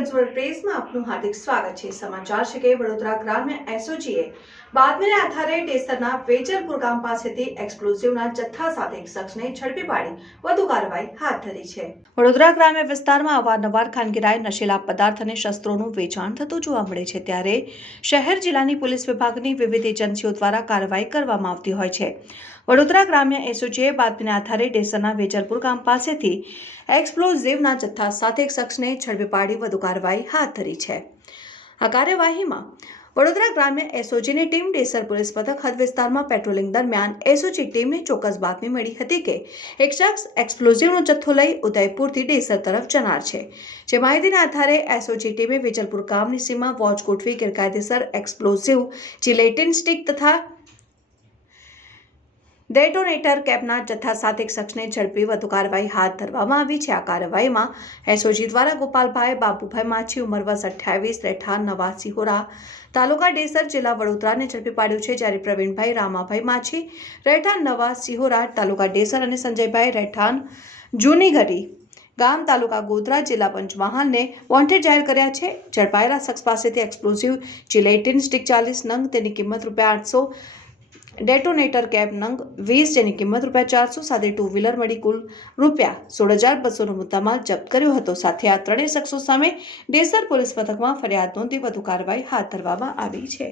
Consumer પ્રેસમાં આપનું હાર્દિક સ્વાગત છે। સમાચાર છે કે વડોદરા ગ્રામ્ય એસઓજીએ બાતમીને આધારે ડેસરના વેજલપુર ગામ પાસેથી એક્સપ્લોઝિવના જથ્થા સાથે એક શખ્સને ઝડપી પાડી વધુ કાર્યવાહી હાથ ધરી છે। વડોદરા ગ્રામ્ય વિસ્તારમાં અવારનવાર ખાનગીરાએ નશીલા પદાર્થ અને શસ્ત્રોનું વેચાણ થતું જોવા મળે છે, ત્યારે શહેર જિલ્લાની પોલીસ વિભાગની વિવિધ એજન્સીઓ દ્વારા કાર્યવાહી કરવામાં આવતી હોય છે। વડોદરા ગ્રામ્ય એસઓજીએ બાતમીના આધારે ડેસરના વેજલપુર ગામ પાસેથી એક્સપ્લોઝિવના જથ્થા સાથે એક શખ્સને ઝડપી પાડી વધુ કાર્યવાહી હાથ ધરી છે। આ કાર્યવાહીમાં વડોદરા ગ્રામ્ય એસઓજીની ટીમ ડેસર પોલીસ મથક હદ વિસ્તારમાં પેટ્રોલિંગ દરમિયાન એસઓજી ટીમને ચોક્કસ બાતમી મળી હતી કે એક શખ્સ એક્સપ્લોઝિવનો જથ્થો લઈ ઉદયપુરથી ડેસર તરફ જનાર છે। જે માહિતીના આધારે એસઓજી ટીમે વેજલપુર ગામની સીમા વોચ ગોઠવી ગેરકાયદેસર એક્સપ્લોઝિવ જીલેટિન સ્ટિક તથા ડેટોનેટર કેપના જથ્થા સાથે એક શખ્સને ઝડપી વધુ કાર્યવાહી હાથ ધરવામાં આવી છે। આ કાર્યવાહીમાં એસઓજી દ્વારા ગોપાલભાઈ બાબુભાઈ માછી ઉંમર વર્ષ 28 રહેઠાણ નવા સિહોરા તાલુકા ડેસર જિલ્લા વડોદરાને ઝડપી પાડ્યું છે, જ્યારે પ્રવીણભાઈ રામાભાઈ માછી રહેઠાણ નવા સિહોરા તાલુકા ડેસર અને સંજયભાઈ રહેઠાણ જૂની ઘડી ગામ તાલુકા ગોધરા જિલ્લા પંચમહાલને વોન્ટેડ જાહેર કર્યા છે। ઝડપાયેલા શખ્સ પાસેથી એક્સપ્લોઝિવ જીલેટિન સ્ટિક 40 નંગ તેની કિંમત ₹800, ડેટોનેટર કેપ નંગ 20 જેની કિંમત ₹400 સાથે ટુ વ્હીલર મળી કુલ ₹16,200નો મુદ્દામાલ જપ્ત કર્યો હતો। સાથે આ ત્રણેય શખ્સો સામે ડેસર પોલીસ મથકમાં ફરિયાદ નોંધી વધુ કાર્યવાહી હાથ ધરવામાં આવી છે।